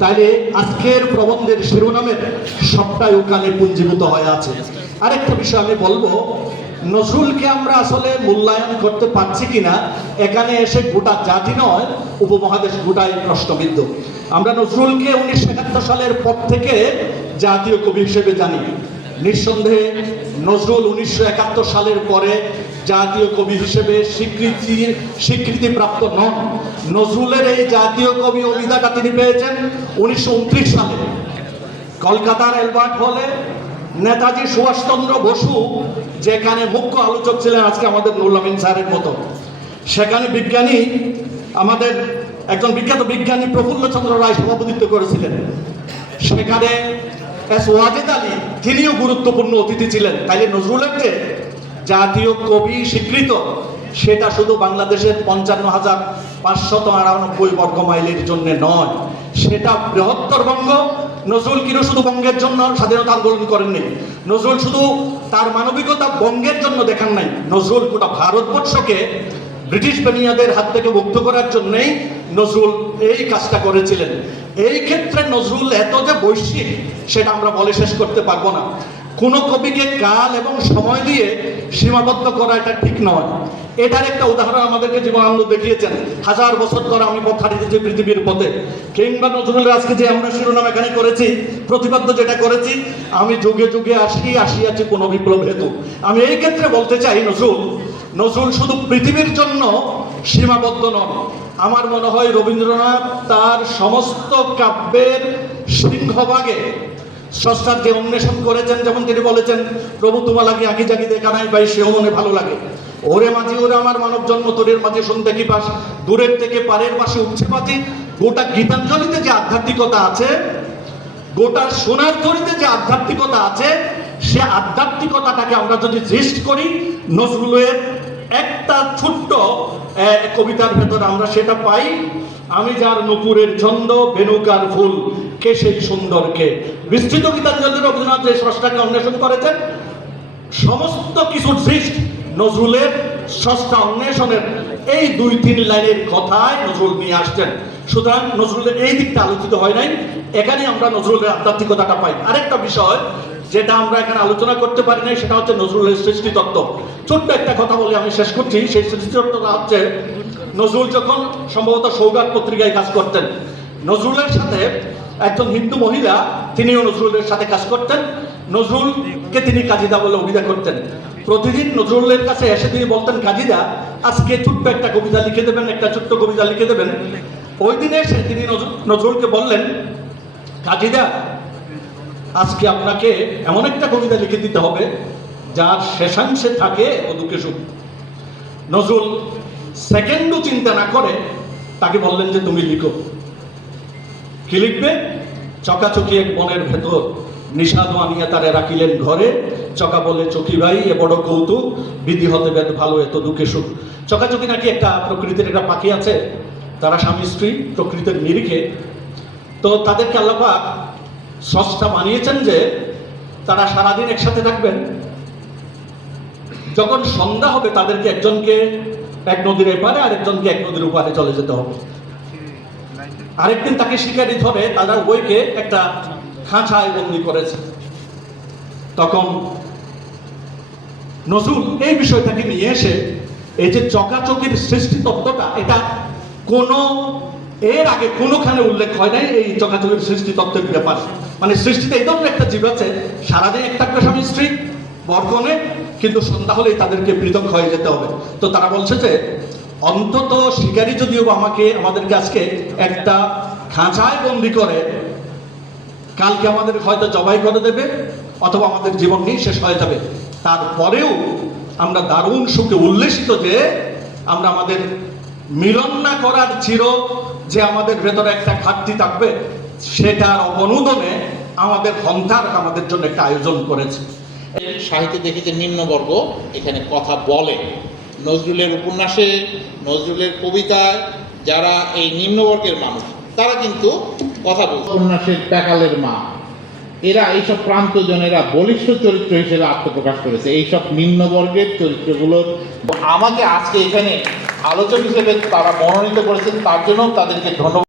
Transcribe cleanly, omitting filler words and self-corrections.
তাইলে আজকের প্রবন্ধের শিরোনামের সবটাই ওখানে পুঞ্জীভূত হয়ে আছে। আরেকটা বিষয় আমি বলবো, নজরুলকে আমরা আসলে মূল্যায়ন করতে পারছি কিনা এখানে এসে গোটা জাতি নয়, উপমহাদেশ গোটাই প্রশ্নবিদ্ধ। আমরা নজরুলকে 1971 সালের পর থেকে জাতীয় কবি হিসেবে জানি। নিঃসন্দেহে নজরুল 1971 সালের পরে জাতীয় কবি হিসেবে স্বীকৃতিপ্রাপ্ত নন। নজরুলের এই জাতীয় কবি অভিধাটা তিনি পেয়েছেন 1929 সালে কলকাতার অ্যালবার্ট হলে। নেতাজি সুভাষচন্দ্র বসু যেখানে মুখ্য আলোচক ছিলেন আজকে আমাদের নুরুল আমিন স্যারের মতো, সেখানে বিজ্ঞানী, আমাদের একজন বিখ্যাত বিজ্ঞানী প্রফুল্লচন্দ্র রায় সভাপতিত্ব করেছিলেন। সেখানে এস ওয়াজেদ আলী তিনিও গুরুত্বপূর্ণ অতিথি ছিলেন। তাইলে নজরুলের যে জাতীয় কবি স্বীকৃত, সেটা শুধু বাংলাদেশের 55,599 বর্গ মাইলের জন্য নয়, সেটা বৃহত্তর বঙ্গ। নজরুল কিন্তু শুধু বঙ্গের জন্য স্বাধীনতা আন্দোলন করেননি, নজরুল শুধু তার মানবিকতা বঙ্গের জন্য দেখান নাই, নজরুল গোটা ভারতবর্ষকে ব্রিটিশ বেনিয়াদের হাত থেকে মুক্ত করার জন্যই নজরুল এই কাজটা করেছিলেন। এই ক্ষেত্রে নজরুল এত যে বৈশ্বিক, সেটা আমরা বলে শেষ করতে পারবো না। কোনো কবিকে কাল এবং সময় দিয়ে সীমাবদ্ধ করা এটা ঠিক নয়। এটার একটা উদাহরণ আমাদেরকে জীবনানন্দ দেখিয়েছেন। 1000 বছর ধরে আমি পথ হারিয়েছি পৃথিবীর পথে, কিংবা নজরুলের আজকে যে আমরা শিরোনাম এখানে করেছি, প্রতিপাদ্য যেটা করেছি, আমি যুগে যুগে আসিয়াছি কোন বিপ্লব হেতু। আমি এই ক্ষেত্রে বলতে চাই নজরুল শুধু পৃথিবীর জন্য সীমাবদ্ধ নন। আমার মনে হয় রবীন্দ্রনাথ তার সমস্ত কাব্যের সিংহভাগে স্রষ্টার যে অন্বেষণ করেছেন, যেমন তিনি বলেছেন, প্রভু তোমা লাগে আঁকি জাগি দেখা নাই ভাই সেও মনে ভালো লাগে, ওরে মাঝি ওরে আমার মানব জন্ম তোরের মাঝে শুনতে কি পাস, দূরের থেকে পারের পাশে উঠছে পাতি। গোটা গীতাঞ্জলিতে যে আধ্যাত্মিকতা আছে, গোটা সোনার তরিতে যে আধ্যাত্মিকতা আছে, সে আধ্যাত্মিকতাটাকে আমরা যদি সৃষ্ট করি নজরুলের একটা ছোট্ট কবিতার ভেতর আমরা সেটা পাই। আমি যার নুপুরের ছন্দ বেনুকার ফুল কে সেই সুন্দরকে। বিস্তৃত গীতাঞ্জলি রবীন্দ্রনাথ যে স্রষ্টাকে অন্বেষণ করেছেন, সমস্ত কিছু সৃষ্ট নজরুলের স্রষ্টা অন্বেষণের এই 2-3 লাইনের কথায় নজরুল নিয়ে আসছেন। সুতরাং নজরুলের এই দিকটা আলোচিত হয় নাই, এখানে আমরা নজরুলের আধ্যাত্মিকতাটা পাই। আরেকটা বিষয় যেটা আমরা এখানে আলোচনা করতে পারি নাই, সেটা হচ্ছে নজরুলের সৃষ্টিতত্ত্ব। ছোট্ট একটা কথা বলে আমি শেষ করছি। সেই সৃষ্টিতত্ত্বটা হচ্ছে, নজরুল যখন সম্ভবত সৌগাত পত্রিকায় কাজ করতেন, নজরুলের সাথে একজন হিন্দু মহিলা, তিনিও নজরুলের সাথে কাজ করতেন। নজরুলকে তিনি কাজীদা বলে অভিধা করতেন। প্রতিদিন নজরুলের কাছে এসে তিনি বলতেন, কাজীদা আজকে ছোট্ট একটা কবিতা লিখে দেবেন, একটা ছোট্ট কবিতা লিখে দেবেন। ওই দিনে এসে তিনি নজরুলকে বললেন, কাজীদা আজকে আপনাকে এমন একটা কবিতা লিখে দিতে হবে যার শেষাংশে থাকে দুঃখে সুখ। নজরুল সেকেন্ডও চিন্তা না করে তাকে বললেন যে তুমি লিখো। কি লিখবে? চকাচকি এক বনের ভেতর নিষাদ আনিয়া তারে রাখিলেন ঘরে, চকা বলে চকি ভাই এ বড় কৌতুক, বিধি হতে বেদ ভালো এত দুঃখে সুখ। চকাচকি নাকি একটা প্রকৃতির একটা পাখি আছে, তারা স্বামী স্ত্রী প্রকৃতির নিরিখে। তো তাদেরকে আল্লাহ পাক স্রষ্টা বানিয়েছেন যে তারা সারাদিন একসাথে থাকবেন, যখন সন্ধ্যা হবে তাদেরকে একজনকে এক নদীর এপারে আরেকজনকে এক নদীর ওপারে চলে যেতে হবে। আরেকদিন তাকে শিকারি ধরে তারা উভয়কে একটা খাঁচায় বন্দি করেছে। তখন নজরুল এই বিষয়টাকে নিয়ে এসে এই যে চকাচকির সৃষ্টি তত্ত্বটা, এটা কোনো এর আগে কোনোখানে উল্লেখ হয় নাই এই চকাচকির সৃষ্টি তত্ত্বের ব্যাপার। মানে সৃষ্টিতে এই ধরনের একটা জীব আছে, সারাদিন একটা স্বামী স্ত্রী বরকনে, কিন্তু সন্ধ্যা হলেই তাদেরকে পৃথক হয়ে যেতে হবে। তো তারা বলছে যে অন্তত শিকারী যদিও আমাদেরকে আজকে একটা খাঁচায় বন্দি করে, কালকে আমাদের হয়তো জবাই করে দেবে অথবা আমাদের জীবন নিয়ে শেষ হয়ে যাবে, তারপরেও আমরা দারুণ সুখে উল্লেসিত যে আমরা আমাদের মিলন না করার যে আমাদের ভেতরে একটা ঘাটতি থাকবে, সেটার অবনোদনে আমাদের সন্তান আমাদের জন্য একটা আয়োজন করেছে। সাহিত্যে দেখেছে নিম্নবর্গ এখানে কথা বলে। নজরুলের উপন্যাসে, নজরুলের কবিতায় যারা এই নিম্নবর্গের মানুষ, তারা কিন্তু কথা বলছে। উপন্যাসের প্যাকালের মা, এরা এইসব প্রান্তজনেরা বলিষ্ঠ চরিত্র হিসেবে আত্মপ্রকাশ করেছে। এইসব নিম্নবর্গের চরিত্রগুলোর আমাকে আজকে এখানে আলোচক হিসেবে তারা মনোনীত করেছেন, তার জন্য তাদেরকে ধন্যবাদ।